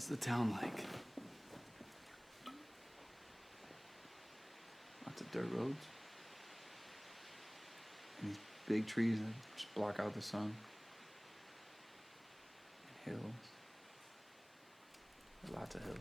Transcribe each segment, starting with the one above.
What's the town like? Lots of dirt roads. And these big trees that just block out the sun. And hills. Lots of hills.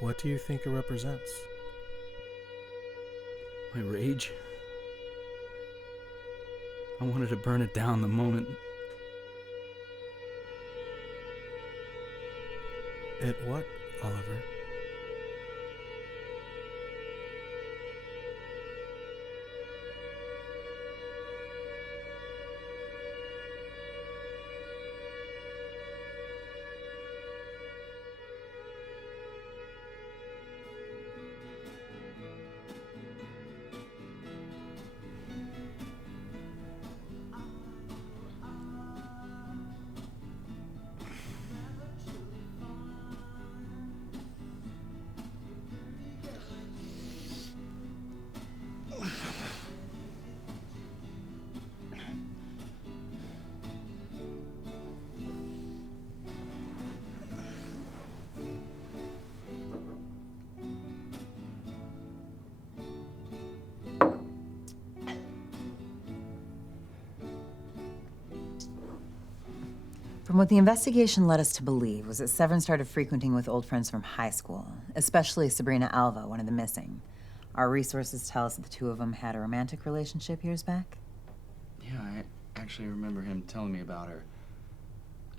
What do you think it represents? My rage. I wanted to burn it down the moment. At what, Oliver? From what the investigation led us to believe was that Severin started frequenting with old friends from high school, especially Sabrina Alva, one of the missing. Our resources tell us that the two of them had a romantic relationship years back. Yeah, I actually remember him telling me about her.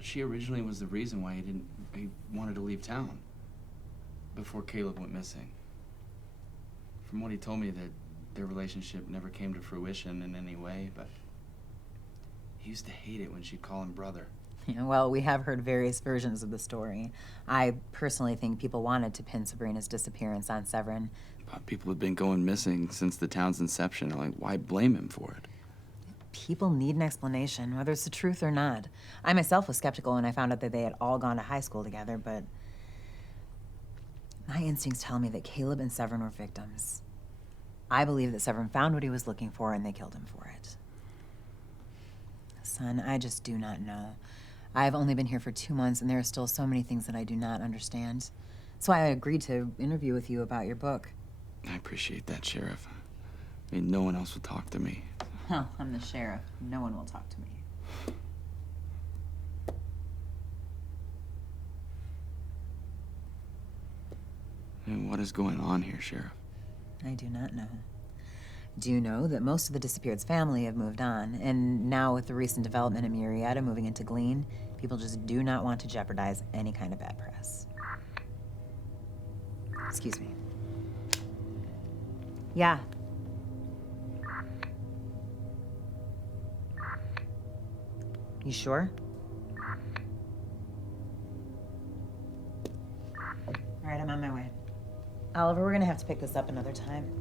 She originally was the reason why he wanted to leave town. Before Caleb went missing. From what he told me, that their relationship never came to fruition in any way, but he used to hate it when she'd call him brother. Yeah, well, we have heard various versions of the story. I personally think people wanted to pin Sabrina's disappearance on Severin. But people have been going missing since the town's inception. Like, why blame him for it? People need an explanation, whether it's the truth or not. I myself was skeptical when I found out that they had all gone to high school together, but my instincts tell me that Caleb and Severin were victims. I believe that Severin found what he was looking for and they killed him for it. Son, I just do not know. I've only been here for 2 months, and there are still so many things that I do not understand. That's why I agreed to interview with you about your book. I appreciate that, Sheriff. I mean, no one else would talk to me. Well, I'm the sheriff. No one will talk to me. And what is going on here, Sheriff? I do not know. Do you know that most of the disappeared's family have moved on, and now with the recent development in Murrieta moving into Glean, people just do not want to jeopardize any kind of bad press. Excuse me. Yeah. You sure? All right, I'm on my way. Oliver, we're gonna have to pick this up another time.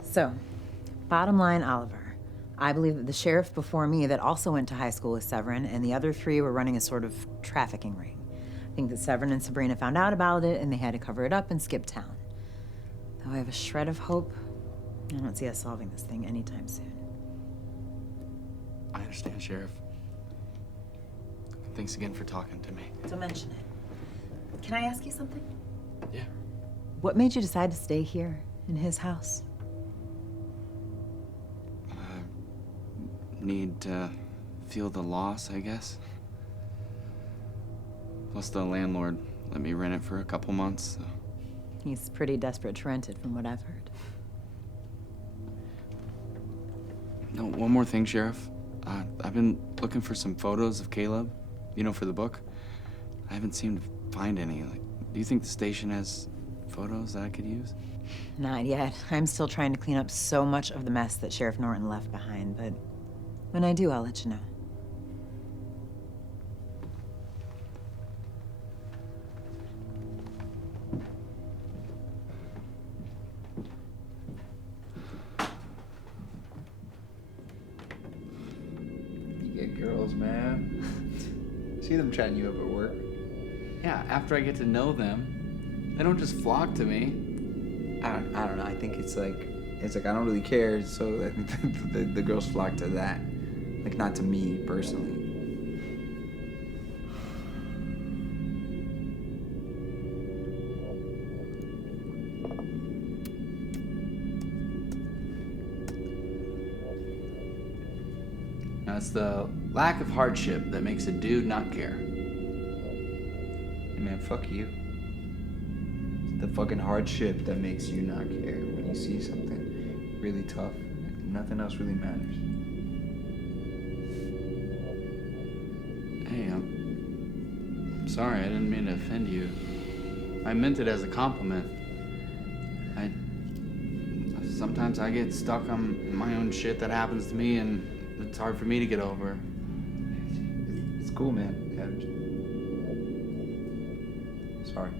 So, bottom line, Oliver, I believe that the sheriff before me that also went to high school with Severin and the other 3 were running a sort of trafficking ring. I think that Severin and Sabrina found out about it and they had to cover it up and skip town. Though I have a shred of hope, I don't see us solving this thing anytime soon. I understand, Sheriff. Thanks again for talking to me. Don't mention it. Can I ask you something? Yeah. What made you decide to stay here in his house? Need to feel the loss, I guess. Plus, the landlord let me rent it for a couple months. So. He's pretty desperate to rent it, from what I've heard. No, one more thing, Sheriff. I've been looking for some photos of Caleb, for the book. I haven't seemed to find any. Do you think the station has photos that I could use? Not yet. I'm still trying to clean up so much of the mess that Sheriff Norton left behind, but when I do, I'll let you know. girls, man. See them chatting you up at work. Yeah, after I get to know them, they don't just flock to me. I don't know. I think it's like I don't really care. So I think the girls flock to that, like not to me personally. Now, it's the lack of hardship that makes a dude not care. Hey man, fuck you. It's the fucking hardship that makes you not care when you see something really tough. Nothing else really matters. Hey, I'm sorry. I didn't mean to offend you. I meant it as a compliment. Sometimes I get stuck on my own shit that happens to me, and it's hard for me to get over. It's cool, man. Yeah, sorry.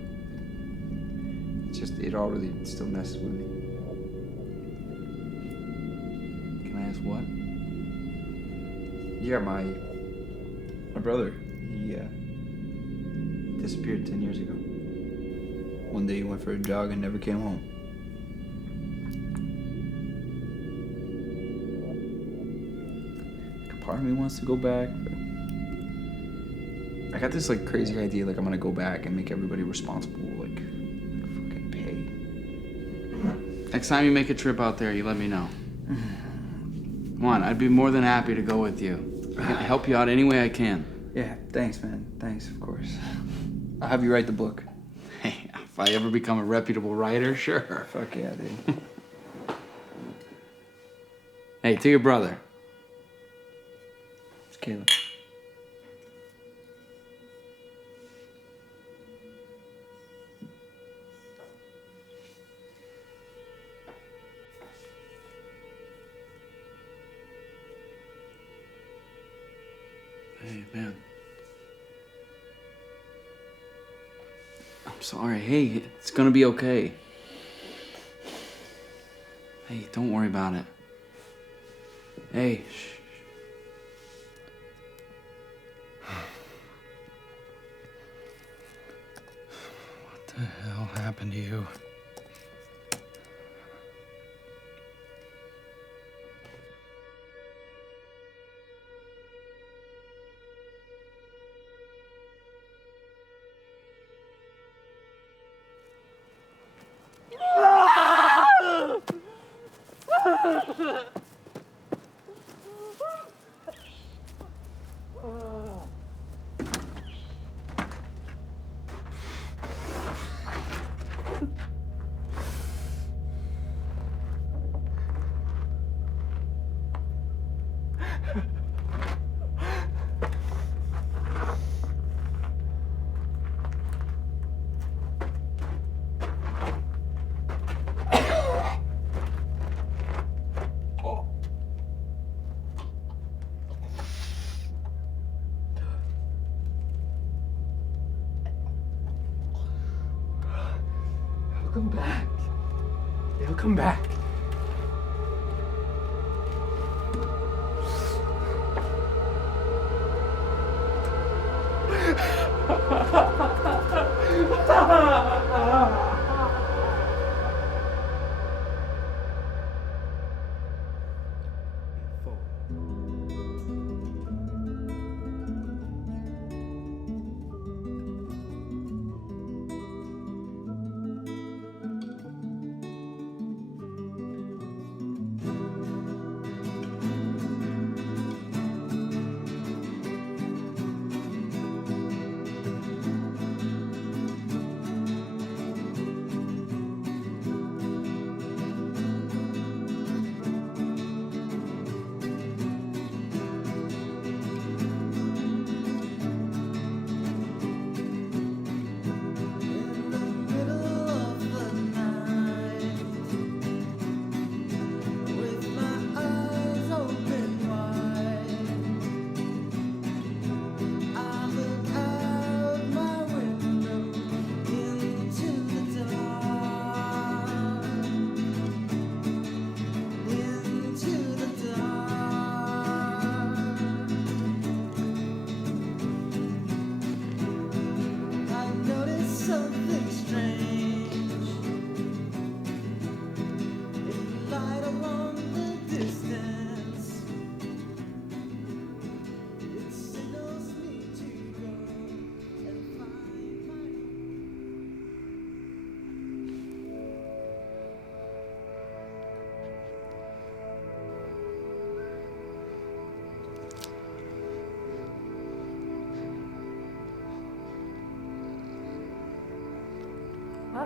It's just, it all really still messes with me. Can I ask what? Yeah, my brother, he disappeared 10 years ago. One day he went for a jog and never came home. Part of me wants to go back, but I got this like crazy idea, like I'm gonna go back and make everybody responsible, like fucking pay. Next time you make a trip out there, you let me know. Come on, I'd be more than happy to go with you. I can help you out any way I can. Yeah, thanks, man. Thanks, of course. I'll have you write the book. Hey, if I ever become a reputable writer, sure. Fuck yeah, dude. Hey, to your brother. It's Caleb. Hey, man. I'm sorry. Hey, it's gonna be okay. Hey, don't worry about it. Hey, shh. What the hell happened to you? He'll come back. He'll come back.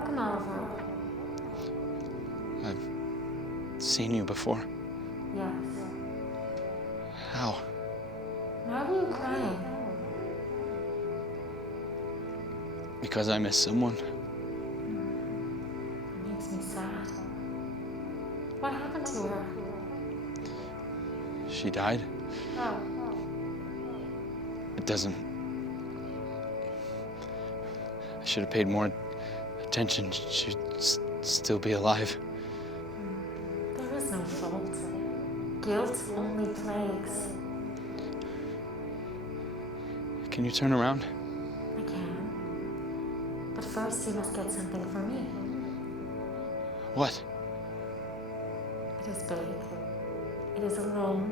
Welcome, Oliver. I've seen you before. Yes. How? Why were you crying? Because I miss someone. It makes me sad. What happened to her? She died. Oh. It doesn't. I should have paid more attention. She'd still be alive. There is no fault. Guilt only plagues. Can you turn around? I can. But first you must get something for me. What? It is big. It is alone.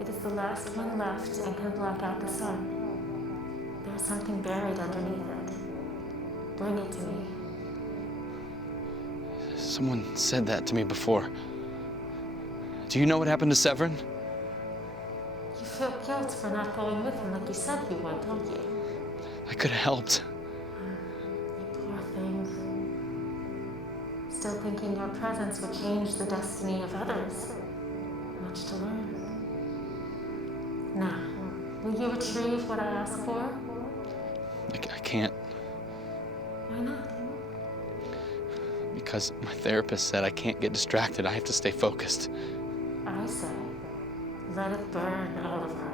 It is the last one left and can block out the sun. There is something buried underneath it. Bring it to me. Someone said that to me before. Do you know what happened to Severin? You feel guilt for not going with him like you said you would, don't you? I could have helped. You poor thing. Still thinking your presence would change the destiny of others. Much to learn. Now, will you retrieve what I asked for? I can't. Why not? Because my therapist said I can't get distracted. I have to stay focused. I say, let it burn, Oliver.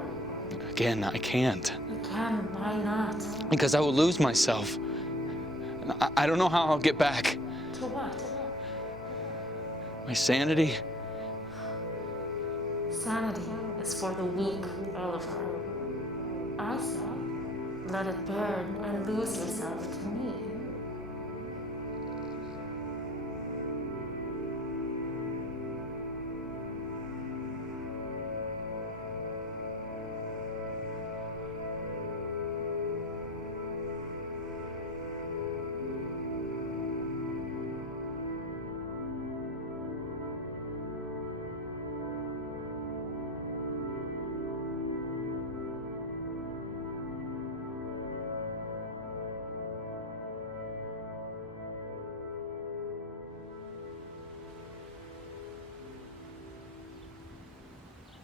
Again, I can't. You can, why not? Because I will lose myself. And I don't know how I'll get back. To what? My sanity. Sanity is for the weak, Oliver. I say, let it burn and lose yourself to me.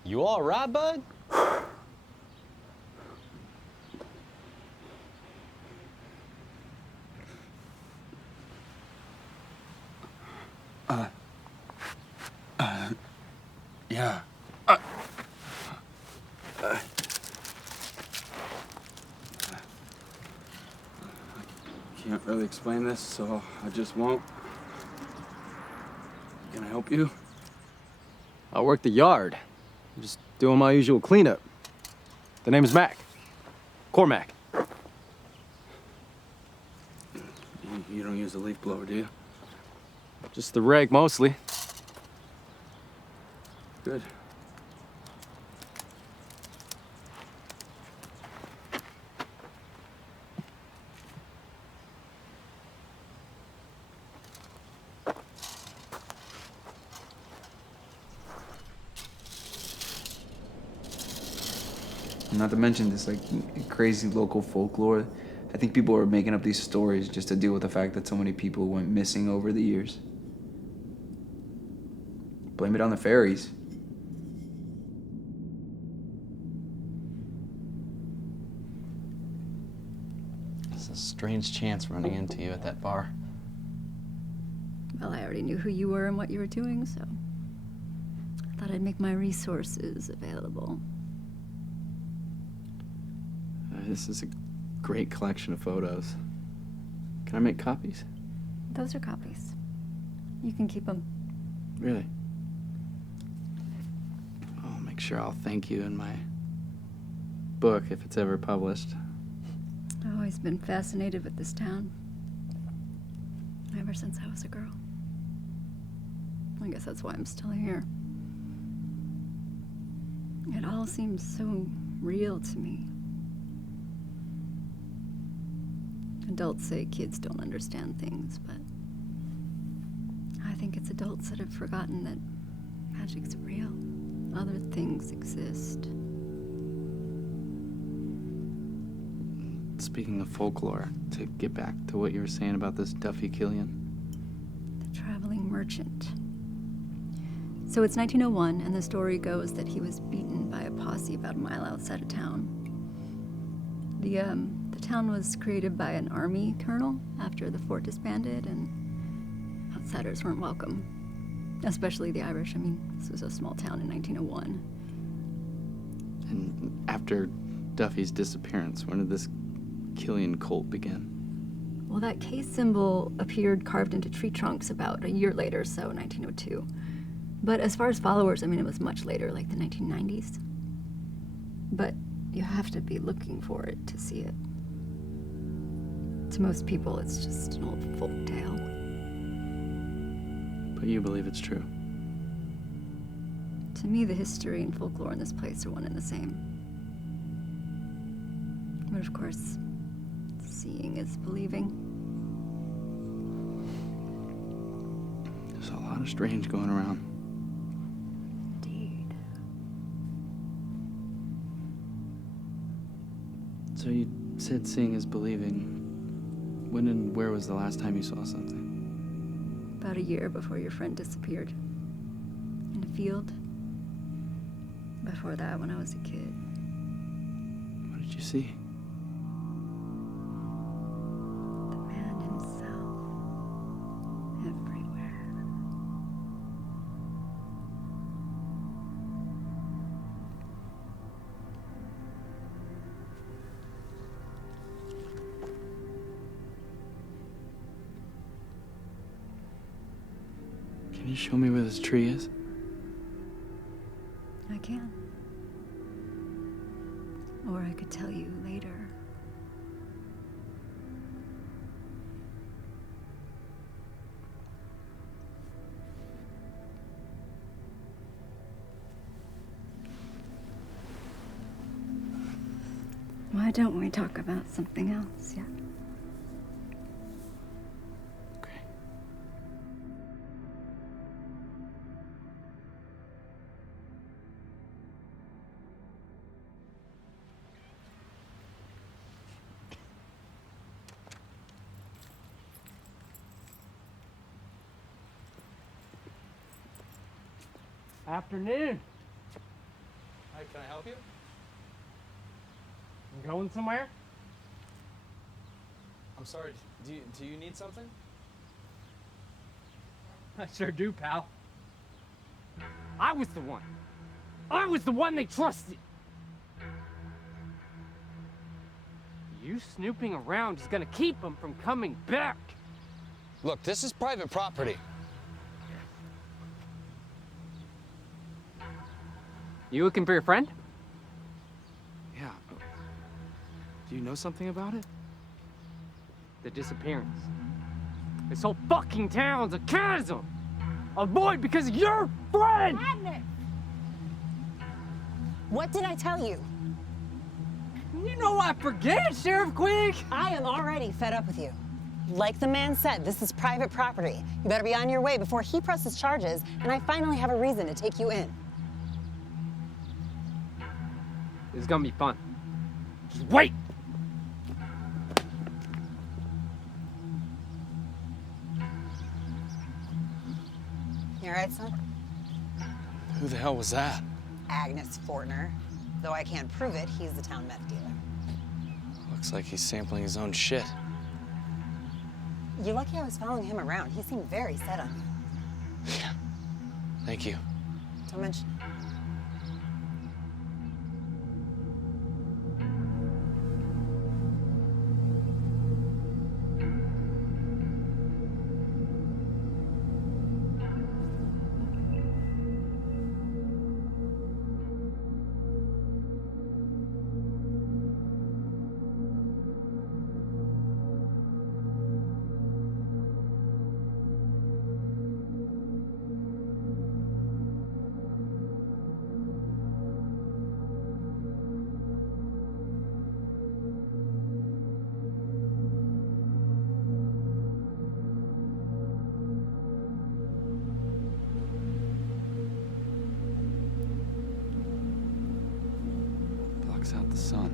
You all right, bud? Yeah. Can't really explain this, so I just won't. Can I help you? I work the yard. I'm just doing my usual cleanup. The name is Mac. Cormac. You don't use a leaf blower, do you? Just the reg mostly. Good. Not to mention this like crazy local folklore. I think people are making up these stories just to deal with the fact that so many people went missing over the years. Blame it on the fairies. It's a strange chance running into you at that bar. Well, I already knew who you were and what you were doing, so I thought I'd make my resources available. This is a great collection of photos. Can I make copies? Those are copies. You can keep them. Really? I'll make sure I'll thank you in my book if it's ever published. I've always been fascinated with this town. Ever since I was a girl. I guess that's why I'm still here. It all seems so real to me. Adults say kids don't understand things, but I think it's adults that have forgotten that magic's real. Other things exist. It's Speaking of folklore, to get back to what you were saying about this Duffy Killian. The traveling merchant. So it's 1901, and the story goes that he was beaten by a posse about a mile outside of town. The town was created by an army colonel after the fort disbanded, and outsiders weren't welcome, especially the Irish. I mean, this was a small town in 1901. And after Duffy's disappearance, when did this Killian cult begin? Well, that case symbol appeared carved into tree trunks about a year later, so 1902. But as far as followers, I mean, it was much later, like the 1990s. But you have to be looking for it to see it. To most people, it's just an old folk tale. But you believe it's true. To me, the history and folklore in this place are one and the same. But of course, seeing is believing. There's a lot of strange going around. Indeed. So you said seeing is believing. When and where was the last time you saw something? About a year before your friend disappeared. In a field. Before that, when I was a kid. What did you see? The man himself. Everywhere. Can you show me where this tree is? I can. Or I could tell you later. Why don't we talk about something else, yeah? Okay. Afternoon. Hi, can I help you? You going somewhere? I'm sorry, do you need something? I sure do, pal. I was the one. I was the one they trusted. You snooping around is gonna keep them from coming back. Look, this is private property. You looking for your friend? Yeah. Do you know something about it? The disappearance. This whole fucking town's a chasm. A void because of your friend! Agnes! What did I tell you? You know I forget, Sheriff Quigg! I am already fed up with you. Like the man said, this is private property. You better be on your way before he presses charges and I finally have a reason to take you in. This is gonna be fun. Just wait! You all right, son? Who the hell was that? Agnes Fortner. Though I can't prove it, he's the town meth dealer. Looks like he's sampling his own shit. You're lucky I was following him around. He seemed very set on you. Yeah. Thank you. Don't mention it. Blocks out the sun.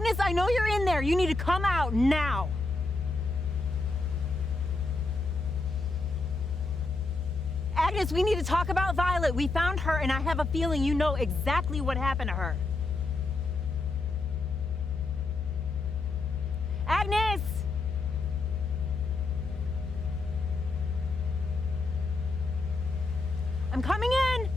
Agnes, I know you're in there. You need to come out now. Agnes, we need to talk about Violet. We found her, and I have a feeling you know exactly what happened to her. Agnes! I'm coming in!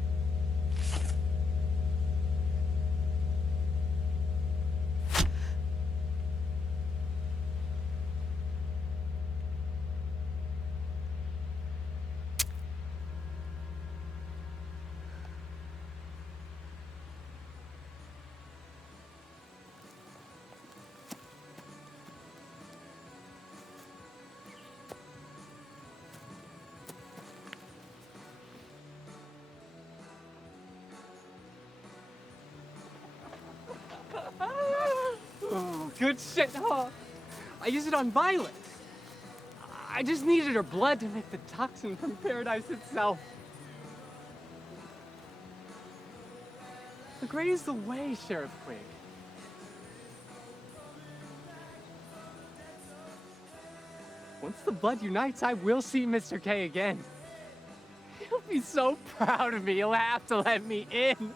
Oh, good shit, huh? I used it on Violet. I just needed her blood to make the toxin from paradise itself. The gray is the way, Sheriff Quig. Once the blood unites, I will see Mr. K again. He'll be so proud of me, he'll have to let me in.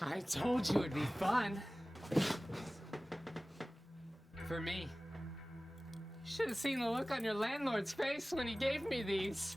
I told you it'd be fun. For me. You should have seen the look on your landlord's face when he gave me these.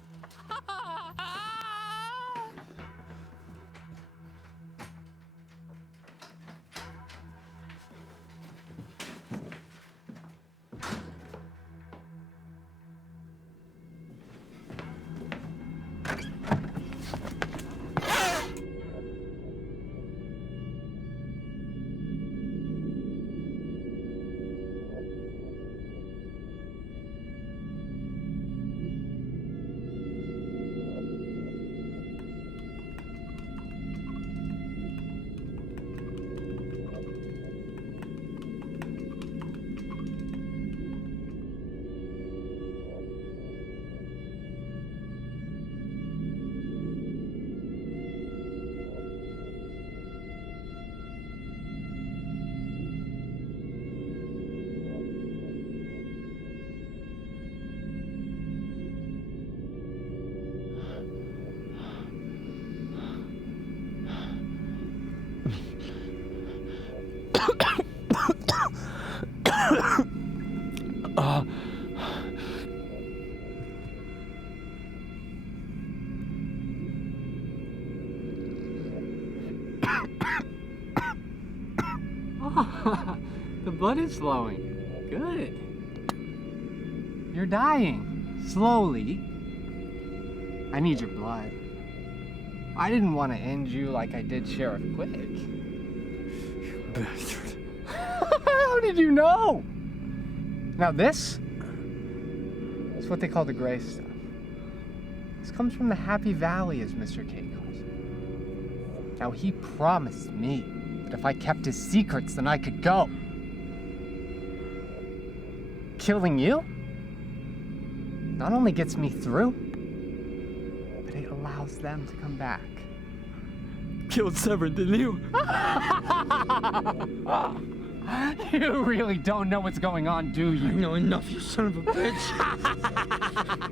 The blood is flowing. Good. You're dying. Slowly. I need your blood. I didn't want to end you like I did Sheriff Quig. Bastard. How did you know? Now this is what they call the gray stuff. This comes from the Happy Valley, as Mr. K calls it. Now, he promised me that if I kept his secrets, then I could go. Killing you not only gets me through, but it allows them to come back. Killed Severin, didn't you? You really don't know what's going on, do you? I know enough, you son of a bitch.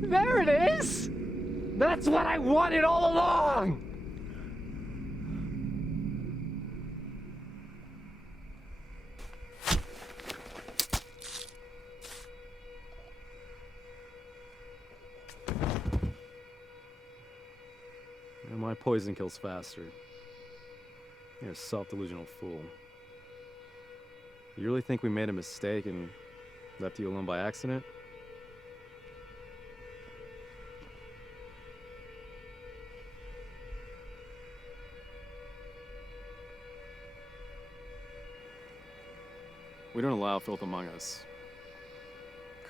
There it is! That's what I wanted all along! And my poison kills faster. You're a self-delusional fool. You really think we made a mistake and left you alone by accident? We don't allow filth among us.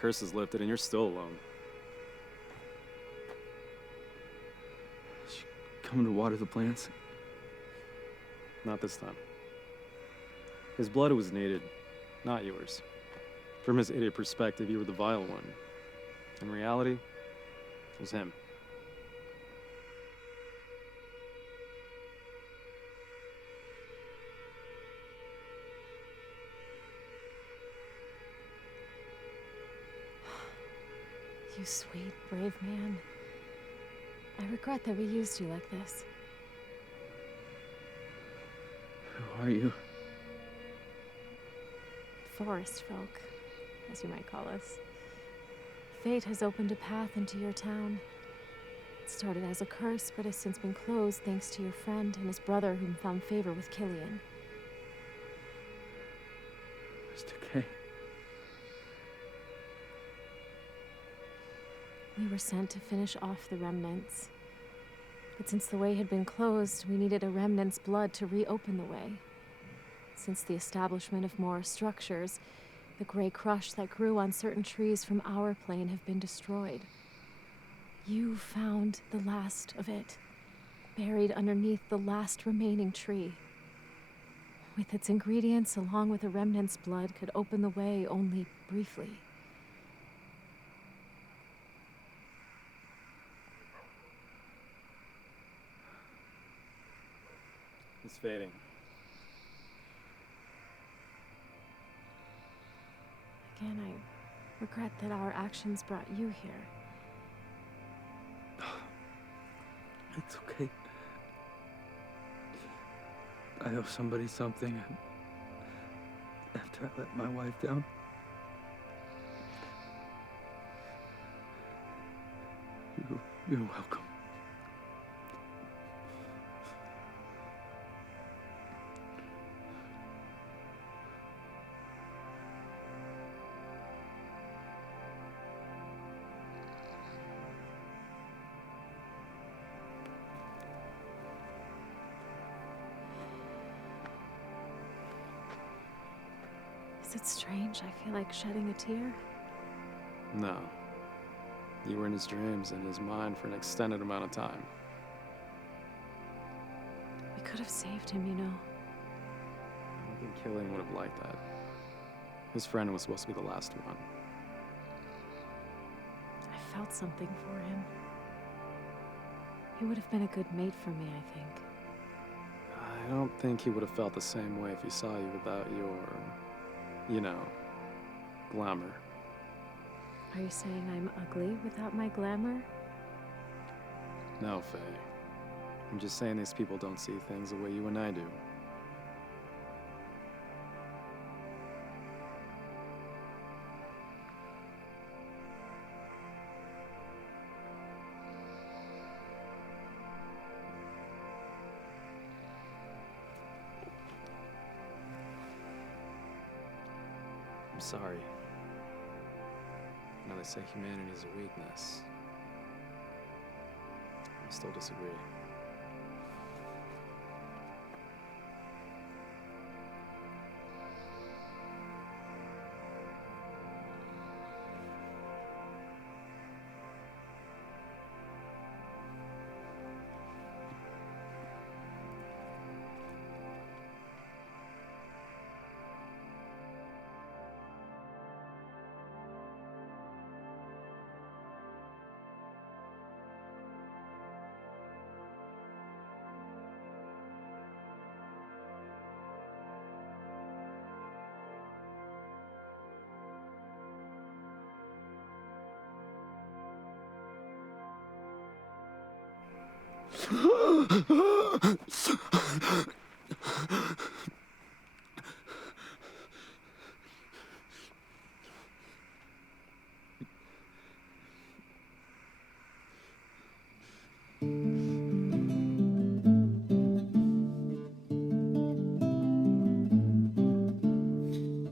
Curse is lifted and you're still alone. Come to water the plants. Not this time. His blood was needed, not yours. From his idiot perspective, you were the vile one. In reality, it was him. You sweet, brave man. I regret that we used you like this. Who are you? Forest folk, as you might call us. Fate has opened a path into your town. It started as a curse, but has since been closed thanks to your friend and his brother whom found favor with Killian. Mr. K. We were sent to finish off the remnants. But since the way had been closed, we needed a remnant's blood to reopen the way. Since the establishment of more structures, the gray crush that grew on certain trees from our plane have been destroyed. You found the last of it, buried underneath the last remaining tree. With its ingredients, along with a remnant's blood, could open the way only briefly. It's fading. Again, I regret that our actions brought you here. It's okay. I owe somebody something. After I let my wife down. You're welcome. Is it strange? I feel like shedding a tear. No. You were in his dreams and his mind for an extended amount of time. We could have saved him, you know. I don't think Killian would have liked that. His friend was supposed to be the last one. I felt something for him. He would have been a good mate for me, I think. I don't think he would have felt the same way if he saw you without your, you know, glamour. Are you saying I'm ugly without my glamour? No, Faye. I'm just saying these people don't see things the way you and I do. I'm sorry. I know they say humanity is a weakness. I still disagree.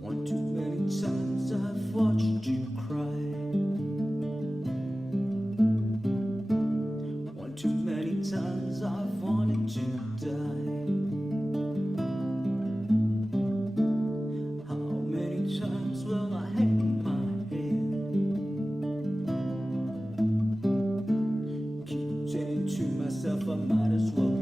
One too many times I've watched you cry. One too many times I've wanted to die. How many times will I hang my head? Keep saying to myself I might as well